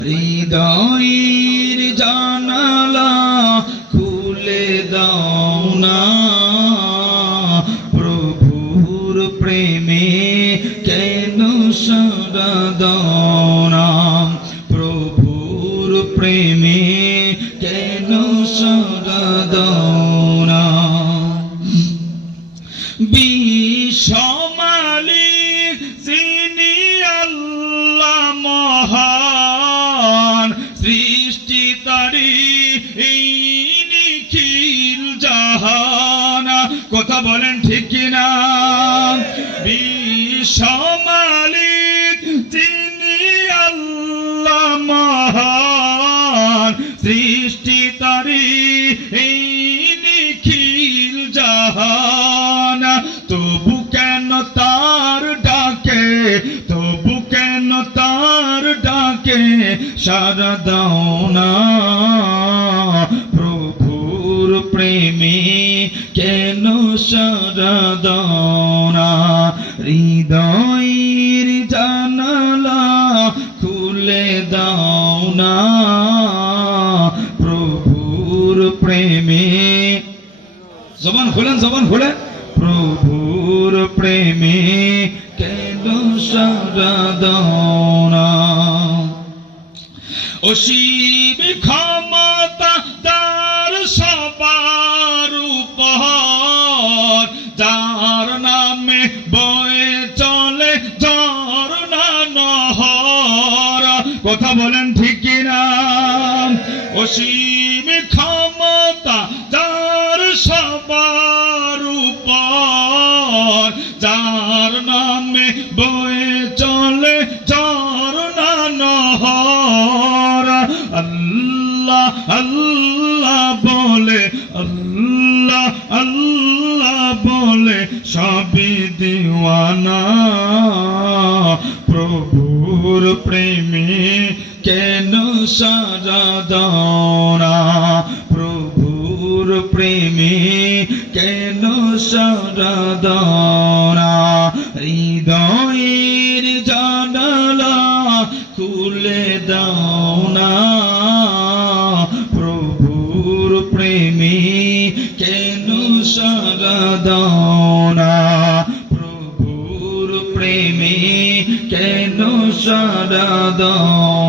হৃদয়ের জানালা খুলে দাও না, প্রভুর প্রেমে কেন সাড়া দাও না, প্রভুর প্রেমে কেন সাড়া দাও না। বিশ্বমালিক যিনি আল্লাহ মহান, সৃষ্টি তারি এই নিখিল জাহান। কথা বলেন ঠিক কিনা? বিশ্বমালিক যিনি আল্লাহ মহান, সৃষ্টি তারি এই নিখিল জাহান। তবু কেন তার ডাকে, তবু কেন তার ডাকে সাড়া দাও না, প্রভুর প্রেমে কেন সাড়া দাও না। হৃদয়ের জানালা খুলে দাও না, প্রভুর প্রেমে। জবান খোলেন, জবান খোলেন। প্রভুর প্রেমে কেন সাড়া দাও না। অসীম ক্ষমতা তার সবার উপর, যার নামে বয়ে চলে ঝরনা নহর। কথা বলেন ঠিক কিনা? অসীম ক্ষমতা যার সবার উপর, যার নামে বয়ে চলে ঝরনা নহর। আল্লাহ আল্লাহ বলে, আল্লাহ আল্লাহ বলে সবই দিওয়ানা, প্রভুর প্রেমে কেন সাড়া দাও না, প্রভুর প্রেমে কেন সাড়া দাও না। হৃদয়ের জানালা খুলে দাও না, প্রভুর প্রেমে কেন সাড়া দাও না, প্রভুর প্রেমে কেন সাড়া দাও